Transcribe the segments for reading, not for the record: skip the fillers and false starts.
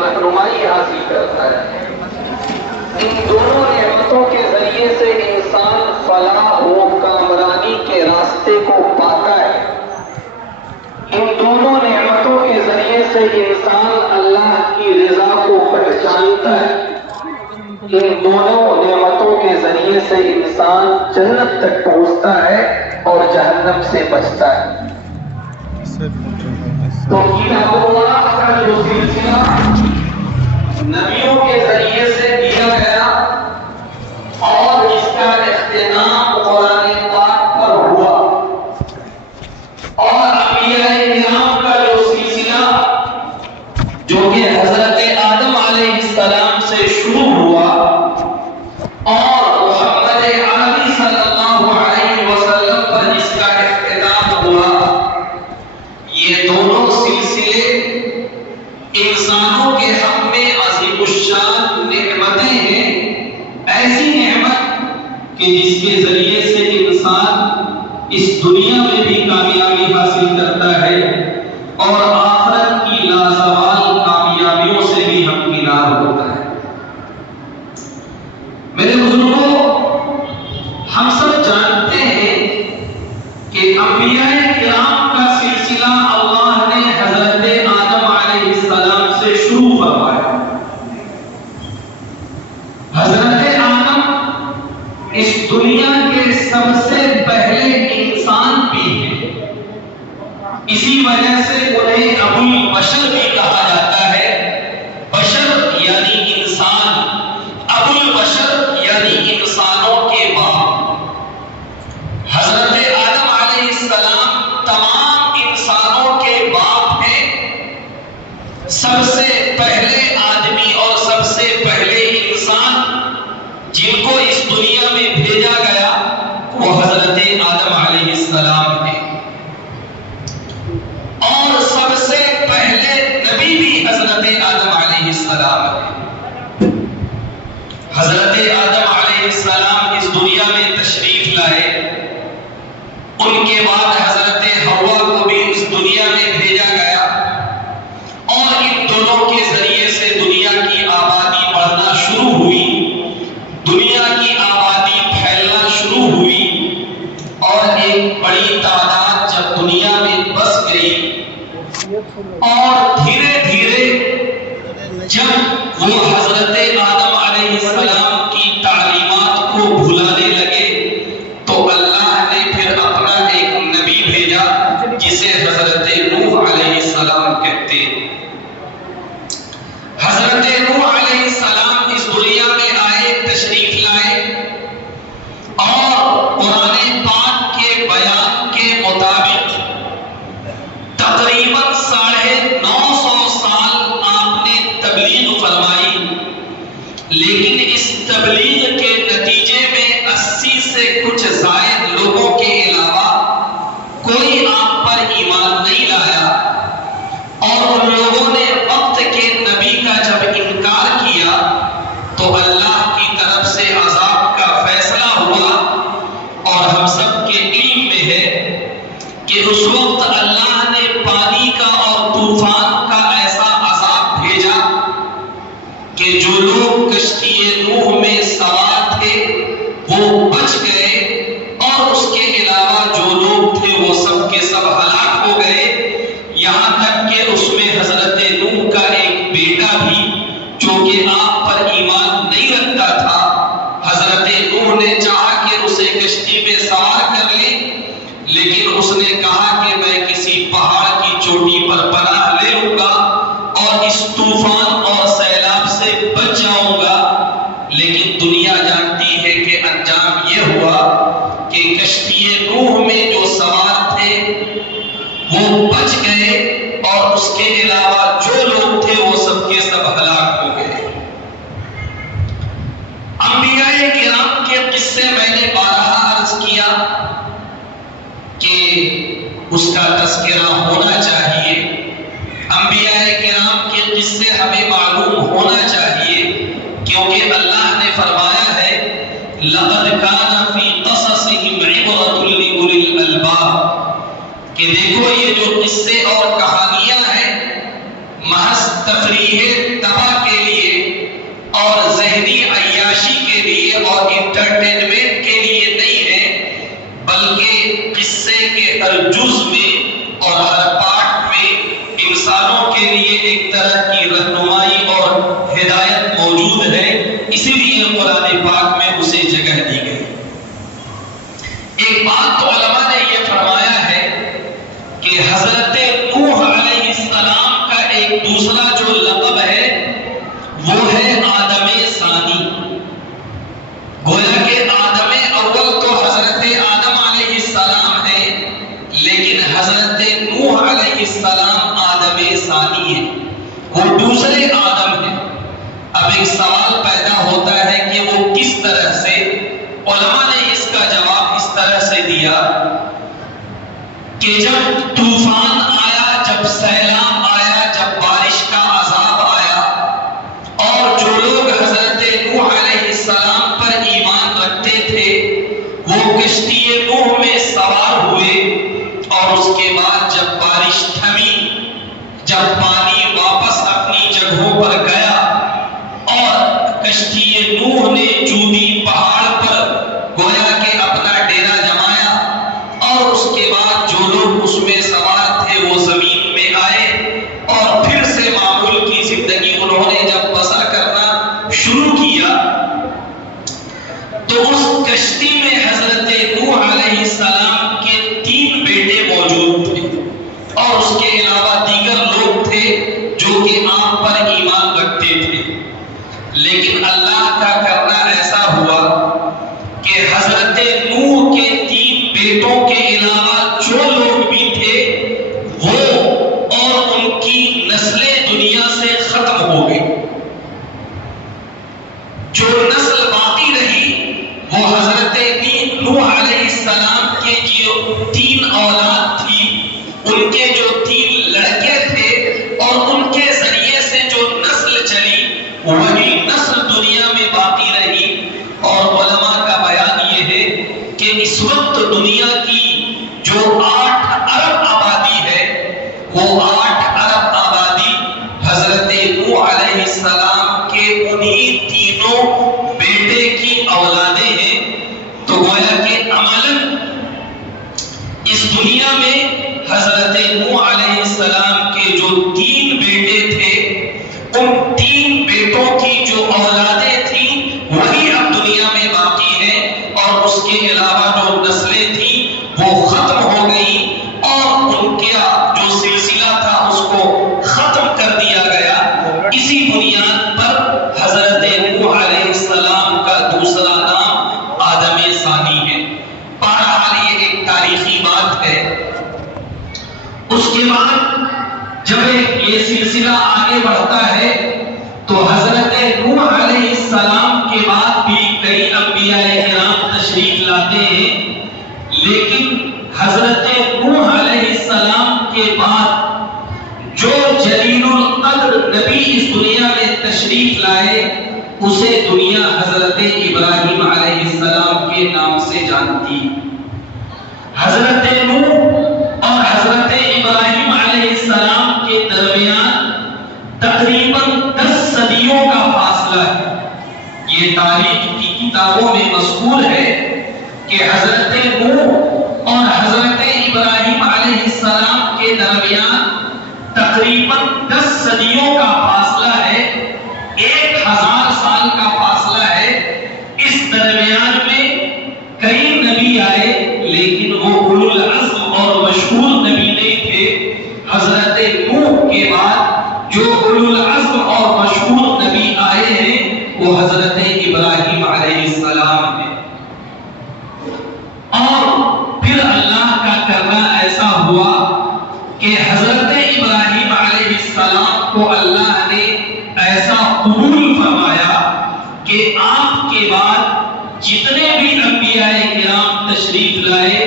رہنمائی حاصل کرتا ہے۔ ان دونوں نعمتوں کے ذریعے سے انسان فلاح و کامرانی کے راستے کو پاتا ہے۔ ان دونوں نعمتوں کے ذریعے سے انسان اللہ کی رضا کو پہچانتا ہے۔ ان دونوں نعمتوں کے ذریعے سے انسان جنت تک پہنچتا ہے اور جہنم سے بچتا ہے۔ تو کتاب اللہ کا جو سلسلہ نبیوں کے ذریعے سے دیا گیا اور اس کا اختتام قرآن پاک پر ہوا، اور انبیاء کرام کا جو سلسلہ جو کہ حضرت آدم علیہ السلام سے شروع ہوا اور محمد عربی صلی اللہ علیہ وسلم پر اس کا اختتام ہوا، یہ دونوں سلسلے انسانوں کے حق میں عظیم الشان نعمتیں ہیں۔ ایسی نعمت کہ جس کے ذریعے سے انسان اس دنیا میں بھی کامیابی حاصل کرتا ہے اور آخرت کی لازوال کامیابیوں سے بھی ہمکنار ہوتا ہے۔ میرے بزرگوں، ہم سب جانتے ہیں کہ انبیاء کرام کا سلسلہ اللہ نے حضرت آدم علیہ السلام سے شروع فرمایا۔ حضرت آدم اس دنیا کے سب سے پہلے انسان بھی ہیں، اسی وجہ سے انہیں ابو البشر بھی کہا جاتا ہے۔ بشر یعنی انسان، ابو البشر یعنی انسانوں کے باپ۔ حضرت آدم علیہ السلام تمام انسانوں کے باپ ہیں۔ سب سے پہلے آدمی اور سب سے پہلے انسان جن کو اس دنیا میں بھیجا گیا وہ حضرت آدم علیہ السلام ہیں، اور سب سے پہلے نبی بھی حضرت آدم علیہ السلام ہیں۔ حضرت آدم علیہ السلام اس دنیا میں تشریف لائے، ان کے بعد حضرت حوا کو بھی اس دنیا میں بھیجا گیا، اور ان دونوں کے ذریعے سے دنیا کی آبادی بڑھنا شروع ہوئی، دنیا کی آبادی پھیلنا شروع ہوئی، اور ایک بڑی تعداد جب دنیا میں بس گئی، اور دھیرے دھیرے جب وہ حضرت آدم علیہ السلام کی تعلیمات کو بھلانے لگے تو اللہ نے پھر اپنا ایک نبی بھیجا جسے حضرت نوح علیہ السلام کہتے ہیں۔ حضرت نوح علیہ السلام اس دنیا میں آئے، تشریف لائے، اور قرآن پاک کے بیان کے مطابق تقریباً 950 سال آپ نے تبلیغ فرمائی، لیکن اس تبلیغ کے نتیجے میں 80 سے کچھ زائد لوگوں کے علاوہ کوئی آپ پر ایمان نہیں لایا، اور ان لوگوں نے وقت کے نبی کا جب انکار کیا تو اللہ کی طرف سے عذاب کا فیصلہ ہوا، اور ہم سب کے علم میں ہے کہ اس وقت اللہ نے پانی کا اور طوفان کا ایسا عذاب بھیجا کہ جو لوگ کشتی نوح میں سوار تھے وہ بچ گئے، اور اس کے علاوہ جو لوگ تھے وہ سب کے سب ہلاک ہو گئے، یہاں تک کہ اس میں حضرت نوح کا ایک بیٹا بھی جو کہ آپ پر ایمان نہیں رکھتا تھا، حضرت نوح نے چاہا کہ اسے کشتی میں سوار کر لے، لیکن اس نے کہا کہ میں کسی پہاڑ کی چوٹی پر پناہ لے لوں گا اور اس طوفان اور سیلاب سے بچ جاؤں گا، لیکن دنیا جانتی ہے کہ انجام یہ ہوا کہ کشتی نوح میں جو سوار تھے وہ بچ گئے، اور اس کے علاوہ جو لوگ تھے وہ سب کے سب ہلاک ہو گئے۔ انبیاء کرام کے قصے میں نے بارہا عرض کیا کہ اس کا تذکرہ ہونا چاہیے، انبیاء کرام کے قصے ہمیں معلوم ہونا چاہیے، کیونکہ اللہ نے فرمایا ہے لَقَدْ كَانَ فِي قَصَصِهِمْ عِبْرَةٌ لِأُولِي الْأَلْبَابِ، کہ دیکھو یہ جو قصے اور کہانیاں ہیں محض تفریح اور انٹرٹینمنٹ کے لیے نہیں ہے، بلکہ قصے کے ہر جز میں اور ہر پارٹ میں انسانوں کے لیے ایک طرح کی رہنمائی اور ہدایت موجود ہے، اسی لیے قرآن پاک میں اسے جگہ دی گئی۔ ایک بات تو علماء نے یہ فرمایا ہے کہ حضرت نوح علیہ السلام کا ایک دوسرا جو لقب ہے وہ ہے آدم ثانی۔ گویا کہ آدم اول تو حضرت آدم علیہ السلام ہے، لیکن حضرت نوح علیہ السلام آدم ثانی ہے، وہ دوسرے آدم ہیں۔ اب ایک سوال پیدا ہوتا ہے کہ وہ کس طرح سے؟ علماء نے اس کا جواب اس طرح سے دیا کہ جب طوفان آیا، جب سیلاب آیا، جب بارش کا عذاب آیا، اور جو لوگ حضرت نوح علیہ السلام پر ایمان رکھتے تھے وہ کشتی نوح میں سوار ہوئے، اور اس کے بعد جب بارش تھمی، جب پانی واپس اپنی جگہوں پر گیا اور کشتی نوح نے جودی پہاڑ پر گویا کہ اپنا ڈیرا جمایا، اور اس کے بعد جو لوگ اس میں سوار تھے وہ زمین میں آئے، اور پھر سے معمول کی زندگی انہوں نے جب بسر کرنا شروع کیا، تو اس کشتی میں حضرت نوح علیہ السلام کے 3 بیٹے موجود تھے، اور اس کے علاوہ دیگر لوگ تھے جو کہ آپ پر ایمان رکھتے تھے۔ لیکن اللہ کا کرنا ایسا ہوا کہ حضرت نوح کے 3 بیٹوں کے علاوہ جو لوگ بھی تھے وہ اور ان کی نسلیں دنیا سے ختم ہو گئی۔ جو نسل باقی رہی وہ حضرت نوح علیہ السلام کے جو 3 اولاد تھی، ان کے جو 3 لڑکے تھے، اور ان کے ذریعے سے جو نسل چلی وہی نسل دنیا میں باقی رہی۔ اور علماء کا بیان یہ ہے کہ اس وقت دنیا کی جو 8 ارب آبادی ہے، وہ 8 ارب آبادی حضرت نوح علیہ السلام کے انہی 3 بیٹے کی اولادیں ہیں۔ تو گویا کہ عملاً اس دنیا میں حضرت نوح علیہ السلام کے جو 3 بیٹے تھے، ان 3 بیٹوں کی جو اولادیں تھیں وہی اب دنیا میں باقی ہیں، اور اس کے علاوہ جو نسلیں تھیں وہ ختم ہو گئی، اور ان کا جو سلسلہ تھا اس کو ختم کر دیا گیا۔ اسی بنیاد پر حضرت نوح علیہ السلام کا دوسرا نام آدم ثانی ہے۔ بہرحال یہ ایک تاریخی بات ہے۔ اس کے بعد جب یہ سلسلہ آگے بڑھتا ہے تو حضرت نوح علیہ السلام کے بعد بھی کئی انبیاء کرام تشریف لاتے ہیں، لیکن حضرت نوح علیہ السلام کے بعد جو جلیل القدر نبی اس دنیا میں تشریف لائے اسے دنیا حضرت ابراہیم علیہ السلام کے نام سے جانتی۔ حضرت نوح اور حضرت ابراہیم علیہ السلام کے درمیان تقریباً 10 صدیوں کا فاصلہ ہے۔ یہ تاریخ کی کتابوں میں مذکور ہے کہ حضرت نوح اور حضرت ابراہیم علیہ السلام کے درمیان تقریباً 10 صدیوں کا فاصلہ ہے، 1000 سال کا فاصلہ ہے۔ اس درمیان میں کئی نبی آئے، لیکن وہ اولو العزم اور مشہور نبی نہیں تھے۔ حضرت نوح کے بعد جو اولو العزم اور مشہور نبی آئے ہیں وہ حضرت ابراہیم علیہ السلام ہیں۔ اور پھر اللہ کا کرنا ایسا ہوا کہ حضرت ابراہیم علیہ السلام کو اللہ نے ایسا قبول فرمایا کہ آپ کے بعد جتنے بھی انبیاء کرام تشریف لائے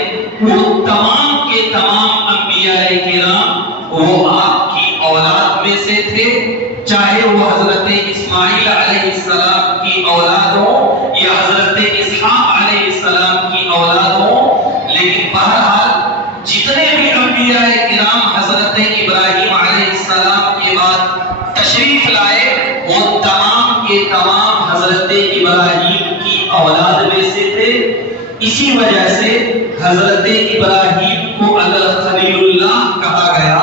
وہ تمام کے تمام انبیاء کرام وہ آپ کی اولاد میں سے تھے، چاہے وہ حضرت اسماعیل علیہ السلام کی اولاد ہو یا حضرت اسحاق علیہ السلام کی اولاد ہو، لیکن بہرحال جتنے بھی انبیاء کرام حضرت ابراہیم علیہ السلام کے بعد تشریف لائے وہ تمام کے تمام حضرت ابراہیم کی اولاد میں سے تھے. اسی وجہ سے حضرت ابراہیم کو اگر خلیل اللہ کہا گیا،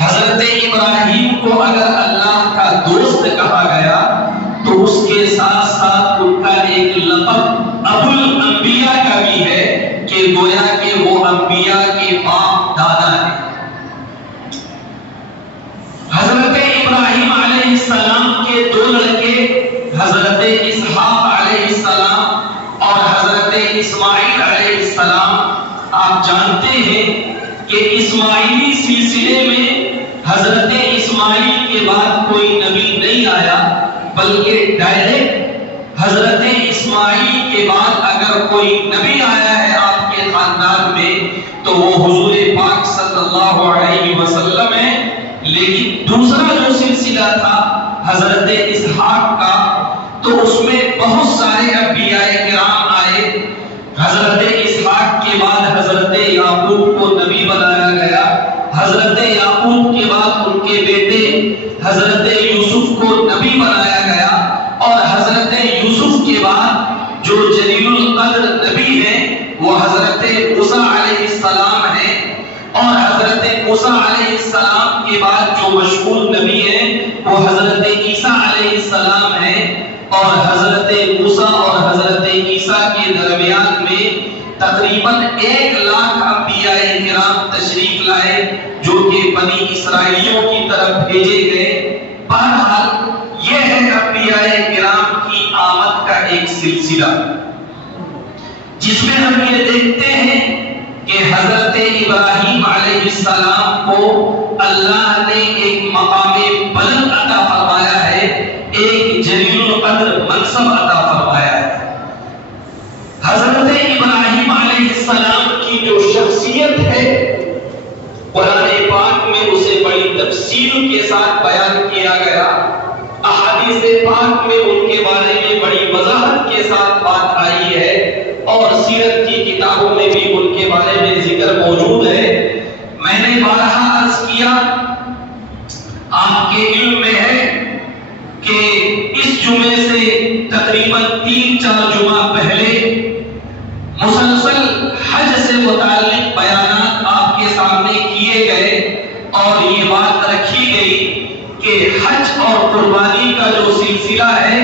حضرت ابراہیم کو اگر اللہ کا دوست کہا گیا، تو اس کے ساتھ ساتھ ان کا ایک لقب ابو الانبیاء کا بھی ہے کہ گویا کہ وہ انبیاء کے باپ دادا ہیں. حضرت ابراہیم علیہ السلام کے دو لڑکے حضرت اسحاق علیہ السلام اور حضرت اسماعیل علیہ السلام. آپ جانتے ہیں کہ اسماعیلی سلسلے میں حضرت اسماعیل کے بعد کوئی نبی نہیں آیا، بلکہ ڈائریکٹ حضرت اسماعیل کے بعد اگر کوئی نبی آیا ہے آپ کے خاندان میں تو وہ حضور پاک صلی اللہ علیہ وسلم ہے. لیکن دوسرا جو سلسلہ تھا حضرت اسحاق کا، تو اس میں بہت سارے انبیاء کرام آئے. حضرت اسحاق کے بعد حضرت یعقوب کو نبی بنایا گیا. حضرت یعقوب کے بعد ان کے بیٹے حضرت یوسف کو نبی بنایا گیا. اور حضرت یوسف کے بعد جو جلیل القدر نبی ہیں وہ حضرت موسیٰ علیہ السلام ہیں. اور حضرت موسیٰ علیہ السلام کے بعد جو مشہور نبی ہیں وہ حضرت عیسیٰ علیہ السلام ہیں. اور حضرت موسیٰ اور حضرت عیسیٰ کے درمیان میں تقریباً 1,00,000 انبیاء کرام تشریف لائے جو کہ بنی اسرائیلیوں کی طرف بھیجے گئے. بہرحال یہ ہے انبیاء کرام کی آمد کا ایک سلسلہ، جس میں ہم یہ دیکھتے ہیں کہ حضرت ابراہیم علیہ السلام کو اللہ نے ایک مقام بلند عطا فرمایا ہے، ایک جلیل القدر منصب عطا فرمایا ہے. حضرت ابراہیم علیہ السلام کی جو شخصیت ہے قرآن پاک میں اسے بڑی تفصیل کے ساتھ بیان کیا گیا. احادیث پاک میں ان کے بارے میں بڑی وضاحت کے ساتھ بات آئی ہے، اور سیرت کی کتابوں میں بھی ان کے بارے میں ذکر موجود ہے. میں نے بارہا عرض کیا، آپ کے علم میں ہے کہ اس جمعے سے تقریباً 3-4 جمعہ پہلے مسلسل حج سے متعلق بیانات آپ کے سامنے کیے گئے، اور یہ بات رکھی گئی کہ حج اور قربانی کا جو سلسلہ ہے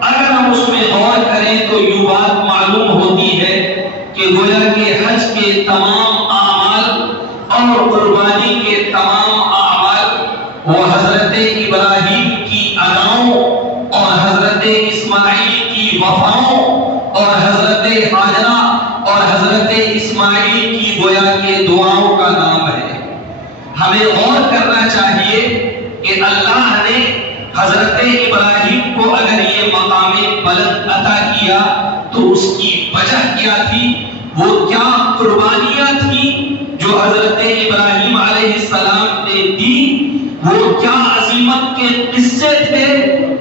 اگر ہم اس میں غور کریں تو یہ بات معلوم ہوتی ہے کہ گویا کہ حج کے تمام اعمال اور قربانی کے تمام اعمال وہ حضرت ابراہیم کی اداؤں اور حضرت اسماعیل کی وفاؤں اور حضرت ہاجرہ اور حضرت اسماعیل کی گویا کے دعاؤں کا نام ہے. ہمیں غور کرنا چاہیے کہ اللہ نے حضرت ابراہیم کو اگر یہ مقام بلند عطا کیا تو اس کی وجہ کیا تھی، وہ کیا قربانیاں تھیں جو حضرت ابراہیم علیہ السلام نے دی، وہ کیا عظیمت کے قصے تھے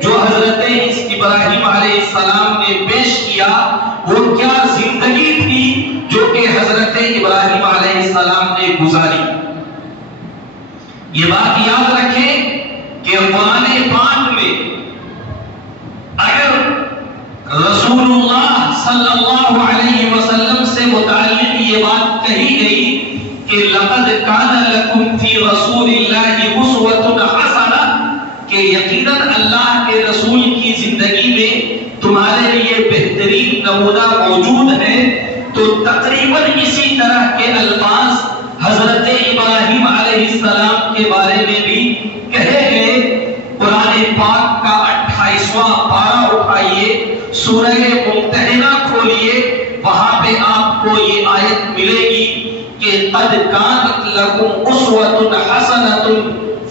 جو حضرت ابراہیم علیہ السلام نے پیش کیا، وہ کیا زندگی تھی جو کہ حضرت ابراہیم علیہ السلام نے گزاری. یہ بات یاد رکھیں کہ قرآن پاک میں اگر رسول اللہ صلی اللہ علیہ وسلم سے متعلق یہ بات کہی گئی کہ لقد کان لکم فی رسول اللہ اسوۃ حسنہ، کہ یقیناً اللہ کے رسول کی زندگی میں تمہارے لیے بہترین نمونہ موجود ہے، تو تقریباً اسی طرح کے الفاظ حضرت ابراہیم علیہ السلام کے بارے میں بھی کہے گئے. قرآن پاک کا 28واں پارہ اٹھائیے، سورہ ممتحنہ کھولیے، وہاں پہ آپ کو یہ آیت ملے گی کہ قد کانت لکم اسوۃ حسنۃ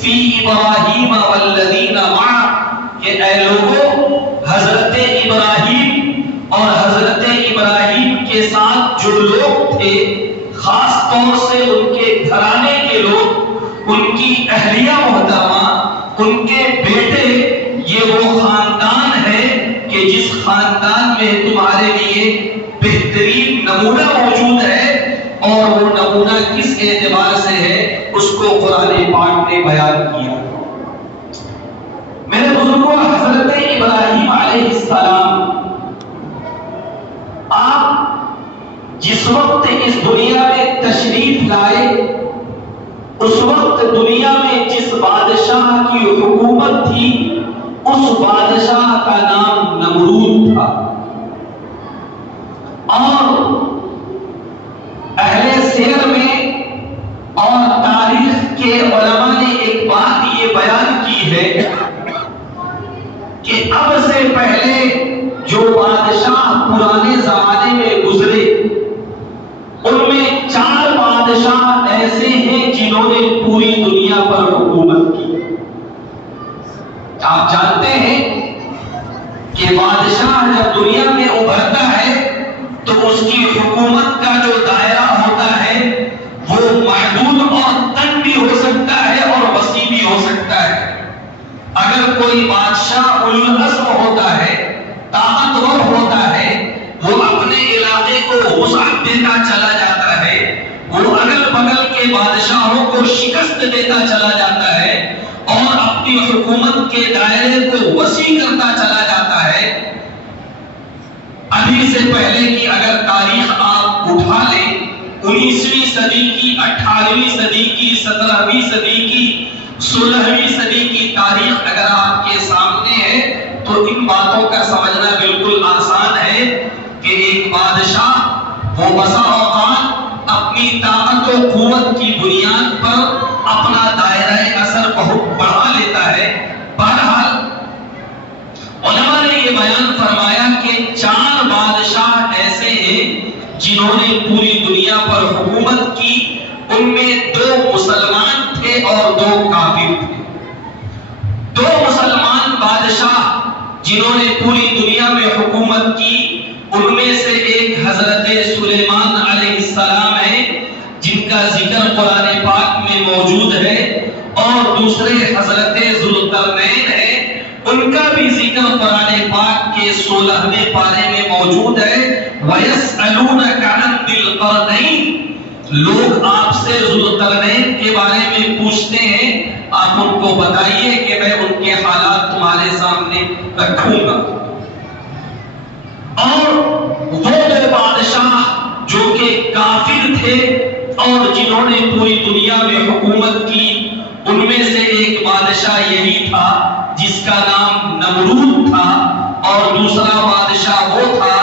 فی ابراہیم والذین معہ، کہ اے لوگوں حضرت ابراہیم اور حضرت ابراہیم کے ساتھ جو لوگ تھے، خاص طور سے ان کے گھرانے کے لوگ، ان کی اہلیہ محترمہ، ان کے بیٹے، یہ وہ خاندان ہے کہ جس خاندان میں تمہارے لیے بہترین نمونہ موجود ہے. اور وہ نمونہ کس اعتبار سے ہے اس کو قرآن پاک نے بیان کیا. میرے بزرگوں، حضرت ابراہیم علیہ السلام وقت اس دنیا میں تشریف لائے، اس وقت دنیا میں جس بادشاہ کی حکومت تھی اس بادشاہ کا نام نمرود تھا۔ اور اہل سیر میں اور تاریخ کے علماء نے ایک بات یہ بیان کی ہے کہ اب سے پہلے جو بادشاہ پرانے زمانے میں گزرے ان میں 4 بادشاہ ایسے ہیں جنہوں نے پوری دنیا پر حکومت کی۔ آپ جانتے ہیں کہ بادشاہ جب دنیا میں ابھرتا ہے تو اس کی حکومت کا جو دائرہ ہوتا ہے وہ محدود اور تنگ بھی ہو سکتا ہے اور وسیع بھی ہو سکتا ہے۔ اگر کوئی بادشاہ العزم ہوتا ہے، طاقتور ہوتا ہے، وہ اپنے علاقے کو وسعت دیتا چلا جاتا ہے، وہ اگل بگل کے بادشاہوں کو شکست دیتا چلا جاتا ہے اور اپنی حکومت کے دائرے کو وسیع کرتا چلا جاتا ہے۔ ابھی سے پہلے کی اگر تاریخ آپ اٹھا لیں، 19ویں صدی کی، 18ویں صدی کی، 17ویں صدی کی، 16ویں صدی کی تاریخ اگر آپ کے سامنے ہے تو ان باتوں کا سمجھنا بالکل آسان ہے کہ ایک بادشاہ وہ بسا اوقات اپنی طاقت و قوت کی بنیاد پر اپنا دائرہ اثر بہت بڑھا لیتا ہے۔ بہرحال علماء نے یہ بیان فرمایا کہ 4 بادشاہ ایسے ہیں جنہوں نے پوری دنیا پر حکومت کی، ان میں 2 مسلمان تھے اور 2 کافر تھے۔ 2 مسلمان بادشاہ جنہوں نے پوری دنیا میں حکومت کی، ان میں سے ایک حضرت سلیمان علیہ السلام ہے جن کا ذکر قرآن پاک میں موجود ہے، اور دوسرے حضرت ذوالقرنین ہے، ان کا بھی ذکر قرآن پاک کے 16ویں پارے میں موجود ہے۔ وَيَسْأَلُونَكَ عَنْ ذِي الْقَرْنَيْنِ، لوگ آپ سے ذوالقرنین کے بارے میں پوچھتے ہیں، آپ ان کو بتائیے کہ میں ان کے حالات تمہارے سامنے رکھوں گا۔ اور وہ 2 بادشاہ جو کہ کافر تھے اور جنہوں نے پوری دنیا میں حکومت کی، ان میں سے ایک بادشاہ یہی تھا جس کا نام نمرود تھا، اور دوسرا بادشاہ وہ تھا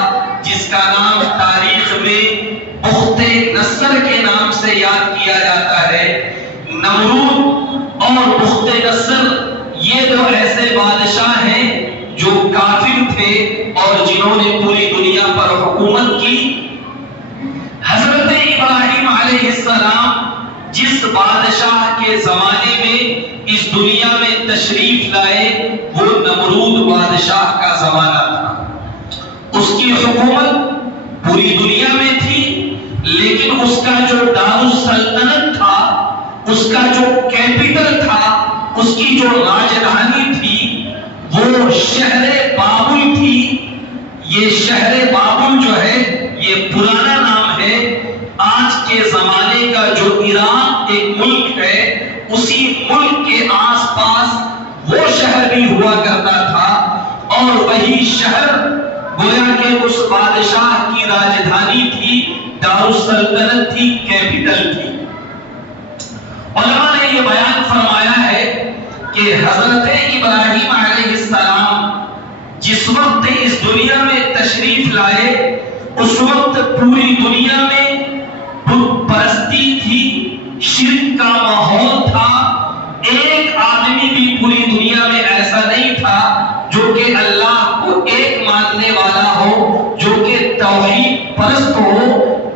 جس کا نام تاریخ میں بخت نصر کے نام سے یاد کیا جاتا ہے۔ نمرود اور بخت نصر یہ 2 ایسے بادشاہ ہیں جو کافر تھے اور جنہوں نے پوری دنیا پر حکومت کی۔ حضرت ابراہیم علیہ السلام جس بادشاہ کے زمانے میں اس دنیا میں تشریف لائے وہ نمرود بادشاہ کا زمانہ تھا۔ اس کی حکومت پوری دنیا میں تھی، لیکن اس کا جو دارالسلطنت تھا، اس کا جو کیپٹل تھا، اس کی جو راجدھانی تھی وہ شہر بابل تھی۔ یہ شہر بابل جو ہے یہ پرانا نام ہے۔ آج کے زمانے کا جو ایران ایک ملک ہے، اسی ملک کے آس پاس وہ شہر بھی ہوا کرتا تھا، اور وہی شہر گویا کہ اس بادشاہ کی راجدھانی تھی، دارالسلطنت تھی، کیپٹل تھی۔ علماء نے یہ بیان فرمایا ہے کہ حضرت ابراہیم علیہ السلام جس وقت اس دنیا میں تشریف لائے اس وقت پوری دنیا میں بت پرستی تھی، شرک کا ماحول تھا۔ ایک آدمی بھی پوری دنیا میں ایسا نہیں تھا جو کہ اللہ کو ایک ماننے والا ہو، جو کہ توحید پرست ہو،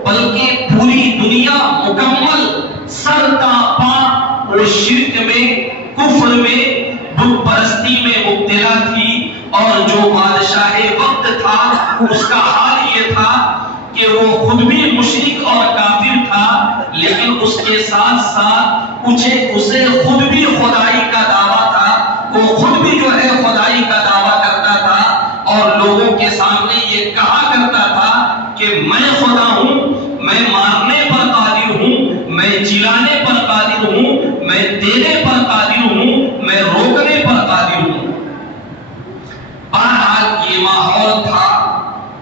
بلکہ پوری دنیا مکمل سر تا پا وہ شرک میں، کفر میں، بت پرستی میں مبتلا تھی۔ اور جو بادشاہ وقت تھا اس کا حال یہ تھا کہ وہ خود بھی مشرک اور کافر تھا، لیکن اس کے ساتھ ساتھ اسے خود بھی خدائی کا دعویٰ تھا، وہ خود بھی جو ہے خدائی کا دعویٰ کرتا تھا اور لوگوں کے سامنے یہ کہا کرتا تھا کہ میں خدا ہوں، میں مارنے پر قادر ہوں، میں جلانے پر قادر ہوں، میں دینے پر قادر ہوں، میں روکنے پر قادر ہوں۔ بہرحال یہ ماحول تھا۔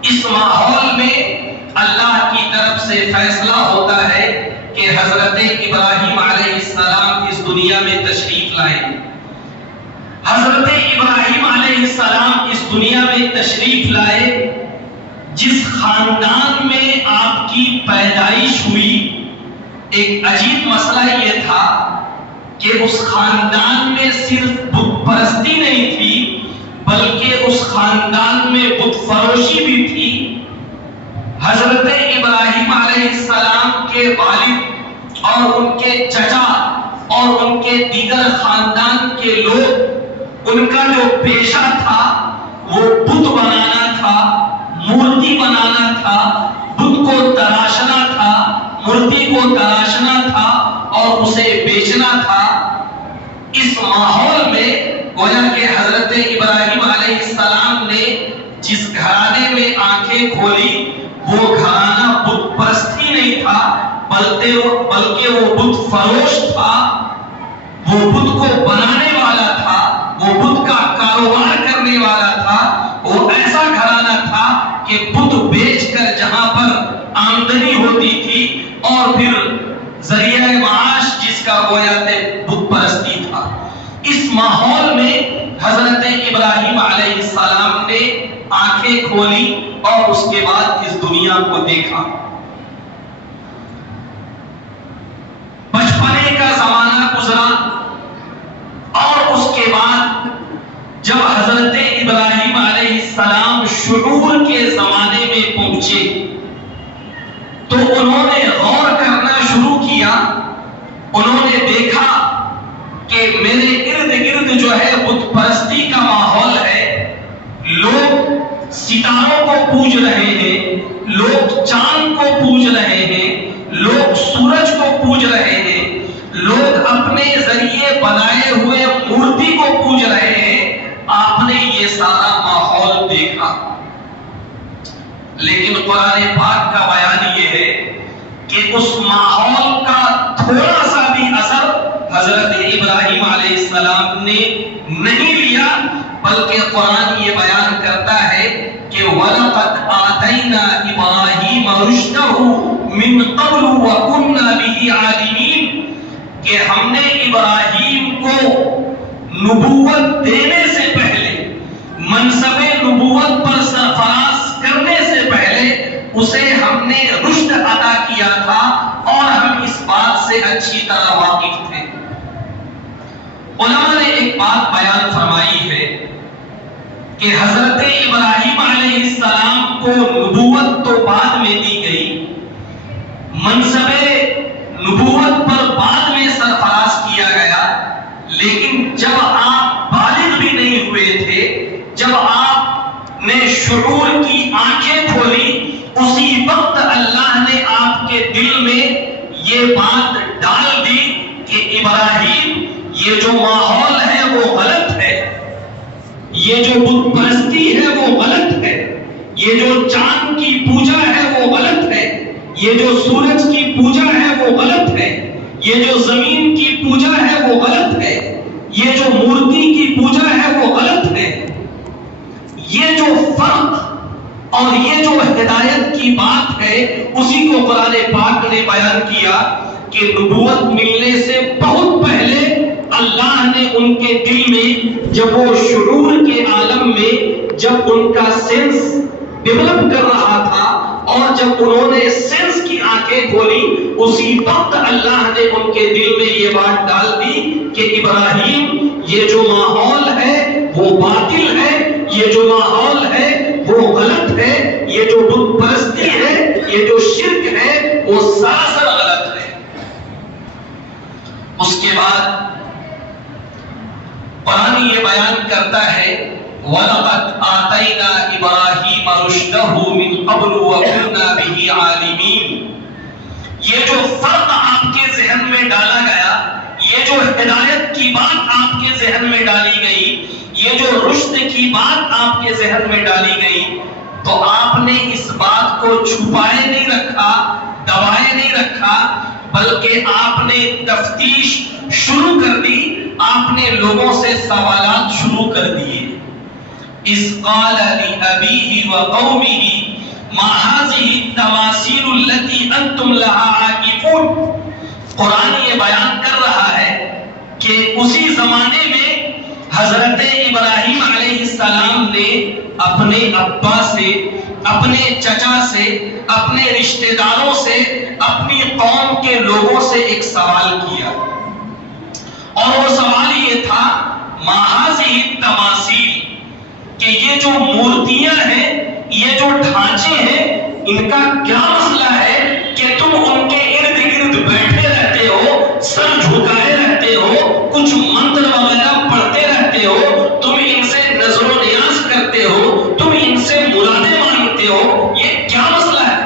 اس ماحول میں اللہ کی طرف سے فیصلہ ہوتا ہے کہ حضرت ابراہیم علیہ السلام اس دنیا میں تشریف لائیں۔ حضرت ابراہیم علیہ السلام اس دنیا میں تشریف لائے، جس خاندان میں آپ کی پیدائش ہوئی، ایک عجیب مسئلہ یہ تھا کہ اس خاندان میں صرف بت پرستی نہیں تھی، بلکہ اس خاندان میں بت فروشی بھی تھی۔ حضرت ابراہیم علیہ السلام کے والد اور ان کے چچا اور ان کے دیگر خاندان کے لوگ، ان کا جو پیشہ تھا وہ بت بنانا تھا، مورتی بنانا تھا، بت کو تراشنا تھا، مورتی کو تراشنا تھا اور اسے بیچنا تھا۔ اس ماحول میں گویا کہ حضرت ابراہیم علیہ السلام نے جس گھرانے میں آنکھیں کھولی وہ گھرانہ بت پرستی نہیں تھا، بلکہ وہ بت فروش تھا، وہ بت کو بنانے والا تھا، وہ بت کا کاروبار کرنے والا تھا۔ وہ ایسا گھرانہ تھا کہ بت بیچ کر جہاں پر آمدنی ہوتی تھی اور پھر ذریعہ معاش جس کا گویا بت پرستی تھا۔ اس ماحول میں حضرت ابراہیم علیہ السلام نے آنکھیں کھولی اور اس کے بعد اس دنیا کو دیکھا۔ بچپنے کا زمانہ گزرا اور اس کے بعد جب حضرت ابراہیم علیہ السلام شعور کے زمانے میں پہنچے تو انہوں نے غور کرنا شروع کیا۔ انہوں نے دیکھا کہ میرے ارد گرد جو ہے بت پرستی کا ماحول ہے، لوگ ستاروں کو پوج رہے ہیں، لوگ چاند کو پوج رہے ہیں، لوگ سورج کو پوج رہے ہیں، لوگ اپنے ذریعے بنائے ہوئے مورتی کو پوج رہے ہیں۔ آپ نے یہ سارا ماحول دیکھا، لیکن قرآن پاک کا بیان یہ ہے کہ اس ماحول کا تھوڑا سا بھی اثر حضرت ابراہیم علیہ السلام نے نہیں لیا، بلکہ قرآن یہ بیان کرتا ہے کہ وَلَقَدْ آتَيْنَا إِبْرَاهِيمَ رُشْدَهُ مِنْ قَبْلُ وَكُنَّا بِهِ عَالِمِينَ، کہ ہم نے ابراہیم کو نبوت دینے سے پہلے، منصب نبوت پر سرفراز کرنے سے پہلے اسے ہم نے رشد عطا کیا تھا اور ہم اس بات سے اچھی طرح واقف تھے۔ علماء نے ایک بات بیان فرمائی ہے کہ حضرت ابراہیم علیہ السلام کو نبوت تو بعد میں دی گئی، منصب نبوت پر بعد میں سرفراز کیا گیا، لیکن جب آپ بالغ بھی نہیں ہوئے تھے، جب آپ نے شعور کی آنکھیں کھولی، اسی وقت اللہ نے آپ کے دل میں یہ بات ڈال دی کہ ابراہیم، یہ جو ماحول ہے وہ غلط ہے، یہ جو بت پرستی ہے وہ غلط ہے، یہ جو چاند کی پوجا ہے وہ غلط ہے، یہ جو سورج کی پوجا ہے وہ غلط ہے، یہ جو زمین کی پوجا ہے وہ غلط ہے، یہ جو مورتی کی پوجا ہے وہ غلط ہے۔ یہ جو فرق اور یہ جو ہدایت کی بات ہے اسی کو قرآن پاک نے بیان کیا کہ نبوت ملنے سے بہت پہلے اللہ نے ان کے دل میں، جب وہ شعور کے عالم میں، جب ان کا سینس ڈیولپ کر رہا تھا اور جب انہوں نے سینس کی آنکھیں کھولی، اسی وقت اللہ نے ان کے دل میں یہ بات ڈال دی کہ ابراہیم، یہ جو ماحول ہے وہ باطل ہے، یہ جو ماحول ہے وہ غلط ہے، یہ جو بت پرستی ہے، یہ جو شرک ہے وہ سراسر غلط ہے۔ اس کے بعد قرآن یہ بیان کرتا ہے وَلَقَدْ آتَيْنَا إِبْرَاهِيمَ رُشْدَهُ مِنْ قَبْلُ وَكُنَّا بِهِ عَالِمِينَ۔ یہ جو فرق آپ کے ذہن میں ڈالا گیا، یہ جو ہدایت کی بات آپ کے ذہن میں ڈالی گئی، یہ جو رشد کی بات آپ کے ذہن میں ڈالی گئی، تو آپ نے اس بات کو چھپائے نہیں رکھا، دبائے نہیں رکھا، بلکہ آپ نے تفتیش شروع کر دی، آپ نے لوگوں سے سوالات شروع کر دیے۔ اِذْ قَالَ لِأَبِيهِ وَقَوْمِهِ ما هذه التماثيل التي انتم لها عاكفون. قرآن یہ بیان کر رہا ہے کہ اسی زمانے میں حضرت ابراہیم علیہ السلام نے اپنے ابا سے، اپنے چچا سے، اپنے رشتہ داروں سے، اپنی قوم کے لوگوں سے ایک سوال کیا، اور وہ سوال یہ تھا ما هذه التماثيل، کہ یہ جو مورتیاں ہیں، یہ جو ڈھانچے ہیں، ان کا کیا مسئلہ ہے کہ تم ان کے ارد گرد بیٹھے رہتے ہو، سر جھکائے رہتے ہو، کچھ منتر وغیرہ پڑھتے رہتے ہو، تم ان سے نظر و نیاز کرتے ہو، تم ان سے مرادیں مانگتے ہو، یہ کیا مسئلہ ہے؟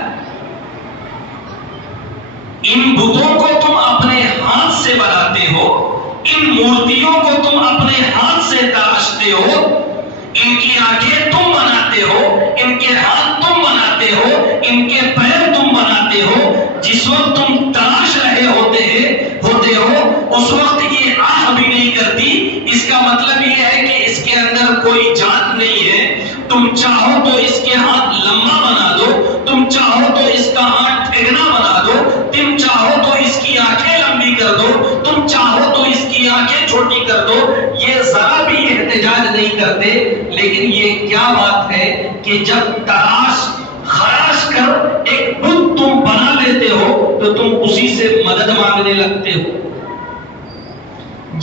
ان بتوں کو تم اپنے ہاتھ سے بناتے ہو، ان مورتیوں کو تم اپنے ہاتھ سے تراشتے ہو، ان کی آنکھیں تم بناتے ہو، ان کے ہاتھ تم بناتے ہو، ان کے پیر تم بناتے ہو. جس وقت تم تراش رہے ہوتے ہو اس وقت یہ آہ بھی نہیں کرتی. اس کا مطلب یہ ہے کہ اس کے اندر کوئی جان نہیں ہے. تم چاہو تو اس کے ہاتھ لمبا بنا دو، تم چاہو تو اس کا ہاتھ ٹھگنا بنا دو، تم چاہو تو اس کی آنکھیں لمبی کر دو، تم چاہو تو اس کی آنکھیں چھوٹی کر دو. یہ ذرا بھی احتجاج نہیں کرتے. لیکن یہ کیا بات ہے کہ جب تراش خراش کر ایک بت تم بنا لیتے ہو تو تم اسی سے مدد مانگنے لگتے ہو.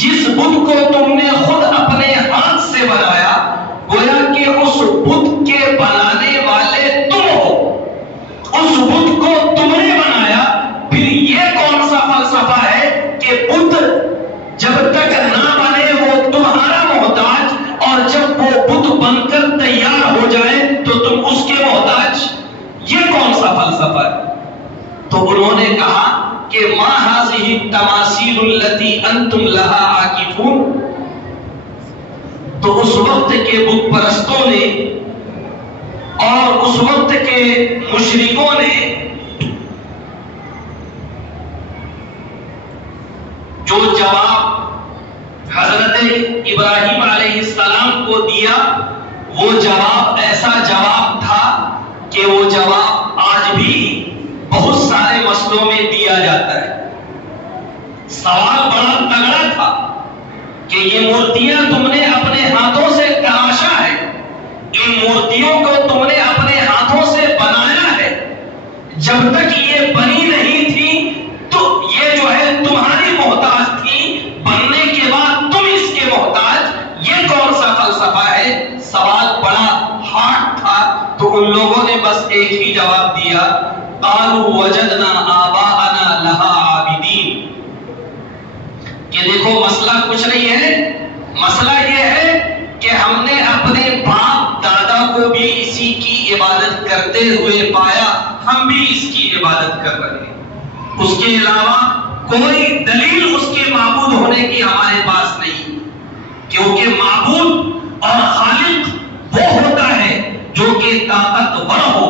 جس بت کو تم نے خود اپنے ہاتھ سے بنایا، گویا کہ اس بت کے بنانے والے تم ہو، اس بت کو تم نے بنایا. پھر یہ کون سا فلسفہ ہے کہ بت جب تک نہ بنے وہ تمہارا محتاج، اور جب وہ بت بن کر تیار ہو جائے تو تم اس کے محتاج؟ یہ کون سا فلسفہ ہے؟ تو انہوں نے کہا کہ ما هذه التماثيل التي انتم لها عاكفون. تو اس وقت کے بت پرستوں نے اور اس وقت کے مشرکوں نے جو جواب حضرت ابراہیم علیہ السلام کو دیا، وہ جواب ایسا جواب تھا کہ وہ جواب آج بھی بہت سارے مسئلوں میں دیا جاتا ہے. سوال بڑا تگڑا تھا کہ یہ مورتیاں تم نے اپنے ہاتھوں سے تراشا ہے، ان مورتیوں کو تم نے اپنے ہاتھوں سے بنایا ہے. جب تک یہ بنی نہیں تھی تو یہ جو ہے تمہاری محتاج تھی، بننے کے بعد تم اس کے محتاج. یہ کون سا فلسفہ ہے؟ سوال بڑا ہارڈ تھا. تو ان لوگوں نے بس ایک ہی جواب دیا، قالوا وجدنا آباءنا لها عابدین. کہ دیکھو مسئلہ کچھ نہیں ہے، مسئلہ یہ ہے کہ ہم نے اپنے باپ دادا کو بھی اسی کی عبادت کرتے ہوئے پایا، ہم بھی اس کی عبادت کر رہے ہیں. اس کے علاوہ کوئی دلیل اس کے معبود ہونے کی ہمارے پاس نہیں، کیونکہ معبود اور خالق وہ ہوتا ہے جو کہ طاقتور ہو.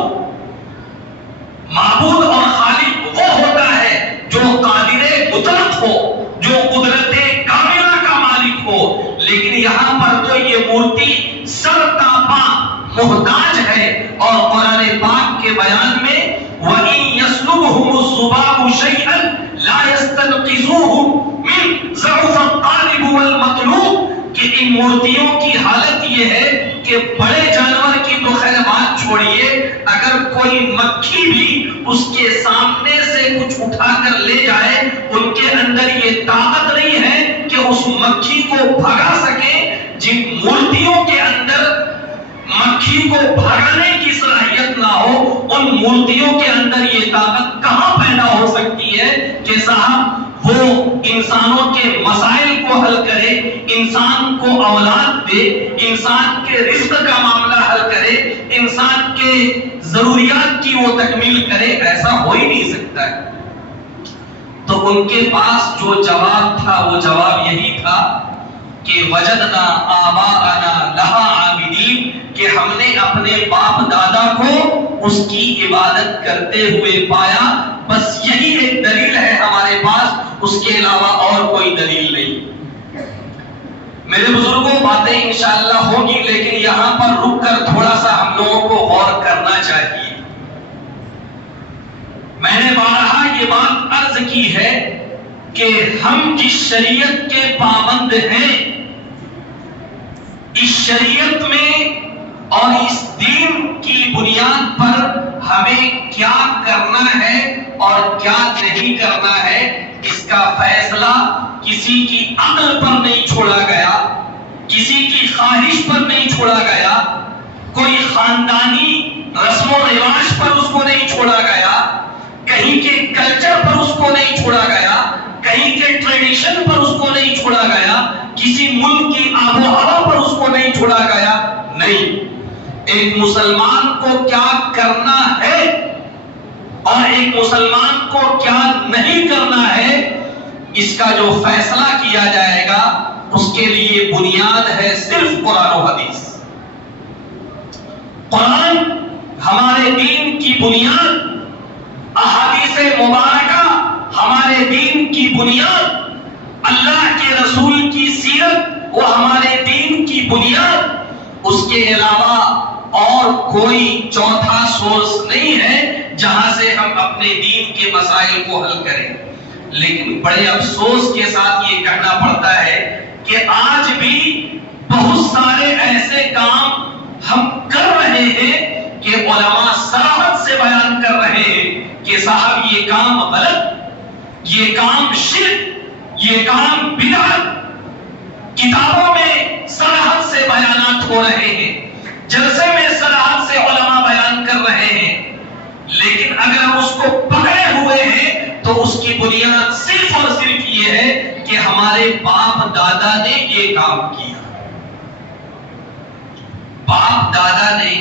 معبود اور خالق وہ ہوتا ہے جو قادر قدرت ہو، جو قدرت کاملہ کا مالک ہو. لیکن یہاں پر تو یہ مورتی سر تاپا محتاج ہے. اور قرآن پاک کے بیان میں وَإِن يَسْلُبْهُمُ الذُّبَابُ شَيْئًا لَا يَسْتَنْقِذُوهُ مِنْ ضَعْفِ الطَّالِبِ وَالْمَطْلُوبِ. کہ ان مورتیوں کی حالت یہ ہے کہ بڑے جانور کی تو خیر بات چھوڑیے، اگر کوئی مکھی بھی اس کے سامنے سے کچھ اٹھا کر لے جائے، ان کے اندر یہ طاقت نہیں ہے کہ اس مکھی کو بھگا سکے. جن مورتیوں کے اندر مکھی کو بھگانے کی صلاحیت نہ ہو، ان مورتیوں کے اندر یہ طاقت کہاں پیدا ہو سکتی ہے کہ صاحب وہ انسانوں کے مسائل کو حل کرے، انسان کو اولاد دے، انسان کے رزق کا معاملہ حل کرے، انسان کے ضروریات کی وہ تکمیل کرے. ایسا ہو ہی نہیں سکتا ہے. تو ان کے پاس جو جواب تھا وہ جواب یہی تھا کہ وجدنا آباءنا لها عابدین، کہ ہم نے اپنے باپ دادا کو اس کی عبادت کرتے ہوئے پایا. بس یہی ایک دلیل ہے ہمارے پاس، اس کے علاوہ اور کوئی دلیل نہیں. میرے بزرگوں باتیں انشاءاللہ ہوگی، لیکن یہاں پر رک کر تھوڑا سا ہم لوگوں کو غور کرنا چاہیے. عرض کی ہے کہ ہم جس شریعت کے پابند ہیں، اس شریعت میں اور اس دین کی بنیاد پر ہمیں کیا کرنا ہے اور کیا نہیں کرنا ہے، اس کا فیصلہ کسی کی عقل پر نہیں چھوڑا گیا، کسی کی خواہش پر نہیں چھوڑا گیا، کوئی خاندانی رسم و رواج پر اس کو نہیں چھوڑا گیا، کہیں کے کلچر پر اس کو نہیں چھوڑا گیا، کہیں کے ٹریڈیشن پر اس کو نہیں چھوڑا گیا، کسی ملک کی آب و ہوا پر اس کو نہیں چھوڑا گیا. نہیں، ایک مسلمان کو کیا کرنا ہے اور ایک مسلمان کو کیا نہیں کرنا ہے، اس کا جو فیصلہ کیا جائے گا اس کے لیے بنیاد ہے صرف قرآن و حدیث. قرآن ہمارے دین کی بنیاد، احادیث مبارکہ ہمارے دین کی بنیاد، اللہ کے رسول کی سیرت وہ ہمارے دین کی بنیاد. اس کے علاوہ اور کوئی چوتھا سورس نہیں ہے جہاں سے ہم اپنے دین کے مسائل کو حل کریں. لیکن بڑے افسوس کے ساتھ یہ کہنا پڑتا ہے کہ آج بھی بہت سارے ایسے کام ہم کر رہے ہیں کہ علماء صراحت سے بیان کر رہے ہیں کہ صاحب یہ کام غلط، یہ کام شرک، یہ کام بدعت. کتابوں میں صراحت سے بیانات ہو رہے ہیں، جلسے میں صراحت سے علماء بیان کر رہے ہیں، لیکن اگر ہم اس کو پکڑے ہوئے ہیں تو اس کی بنیاد صرف اور صرف یہ ہے کہ ہمارے باپ دادا نے یہ کام کیا. باپ دادا نے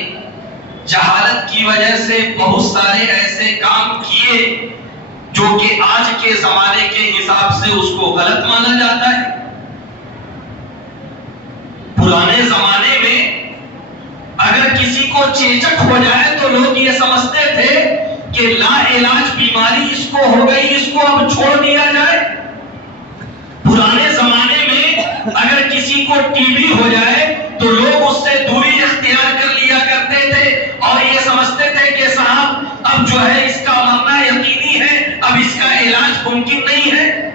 جہالت کی وجہ سے بہت سارے ایسے کام کیے جو کہ آج کے زمانے کے حساب سے اس کو غلط مانا جاتا ہے. پرانے زمانے میں اگر کسی کو چیچک ہو جائے تو لوگ یہ سمجھتے تھے کہ لا علاج بیماری اس کو ہو گئی، اس کو اب چھوڑ دیا جائے. پرانے زمانے میں اگر کسی کو ٹی بی ہو جائے تو لوگ اس سے دوری اختیار کر لیا کرتے تھے اور یہ سمجھتے تھے کہ صاحب اب جو ہے اس کا مرنا یقینی ہے، اب اس کا علاج ممکن نہیں ہے.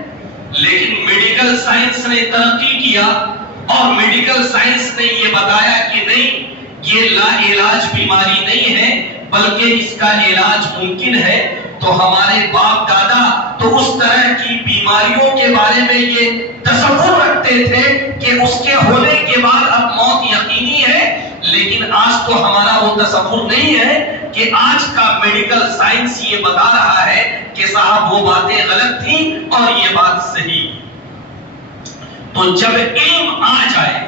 لیکن میڈیکل سائنس نے ترقی کیا اور میڈیکل سائنس نے یہ بتایا کہ نہیں، یہ لا علاج بیماری نہیں ہے بلکہ اس کا علاج ممکن ہے. تو ہمارے باپ دادا تو اس طرح کی بیماریوں کے بارے میں یہ تصور رکھتے تھے کہ اس کے ہونے کے بعد اب موت یقینی ہے. لیکن آج تو ہمارا وہ تصور نہیں ہے کہ آج کا میڈیکل سائنس یہ بتا رہا ہے کہ صاحب وہ باتیں غلط تھیں اور یہ بات صحیح. تو جب علم آ جائے،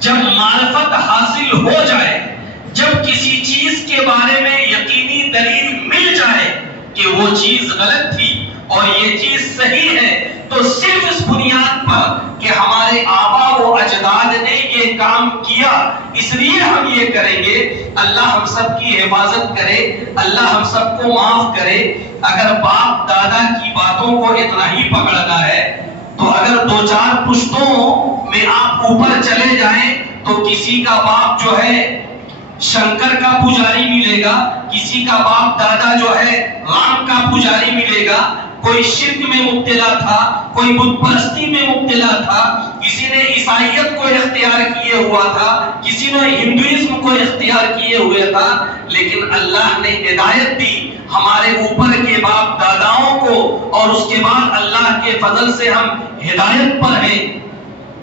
جب معرفت حاصل ہو جائے، جب کسی چیز کے بارے میں یقینی دلیل مل جائے کہ وہ چیز غلط تھی اور یہ چیز صحیح ہے، تو صرف اس بنیاد پر کہ ہمارے آبا و اجداد نے یہ کام کیا اس لیے ہم یہ کریں گے. اللہ ہم سب کی حفاظت کرے، اللہ ہم سب کو معاف کرے. اگر باپ دادا کی باتوں کو اتنا ہی پکڑنا ہے تو اگر دو چار پشتوں میں آپ اوپر چلے جائیں تو کسی کا باپ جو ہے شنکر کا پجاری ملے گا، کسی کا باپ دادا جو ہے رام کا پجاری ملے گا. کوئی شرک میں مبتلا تھا، کوئی بت پرستی میں مبتلا تھا، کسی نے عیسائیت کو اختیار کیے ہوا تھا، کسی نے ہندوازم کو اختیار کیے ہوئے تھا. لیکن اللہ نے ہدایت دی ہمارے اوپر کے باپ داداؤں کو اور اس کے بعد اللہ کے فضل سے ہم ہدایت پر ہیں.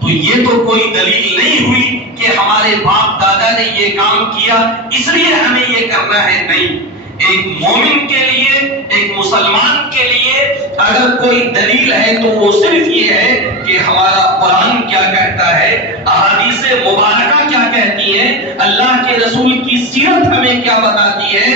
تو یہ تو کوئی دلیل نہیں ہوئی کہ ہمارے باپ دادا نے یہ کام کیا اس لیے ہمیں یہ کرنا ہے. نہیں، ایک مومن کے لیے، ایک مسلمان کے لیے اگر کوئی دلیل ہے تو وہ صرف یہ ہے کہ ہمارا قرآن کیا کہتا ہے، احادیث مبارکہ کیا کہتی ہیں، اللہ کے رسول کی سیرت ہمیں کیا بتاتی ہے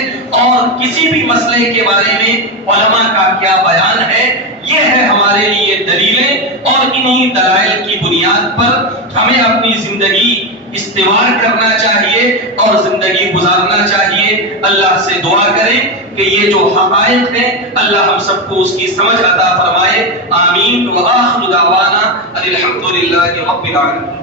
اور کسی بھی مسئلے کے بارے میں علماء کا کیا بیان ہے. یہ ہے ہمارے لیے دلیلیں اور انہی دلائل کی بنیاد پر ہمیں اپنی زندگی استوار کرنا چاہیے اور زندگی گزارنا چاہیے. اللہ سے دعا کریں کہ یہ جو حقائق ہیں اللہ ہم سب کو اس کی سمجھ عطا فرمائے. آمین. وآخر دعوانا ان الحمد للہ رب العالمین.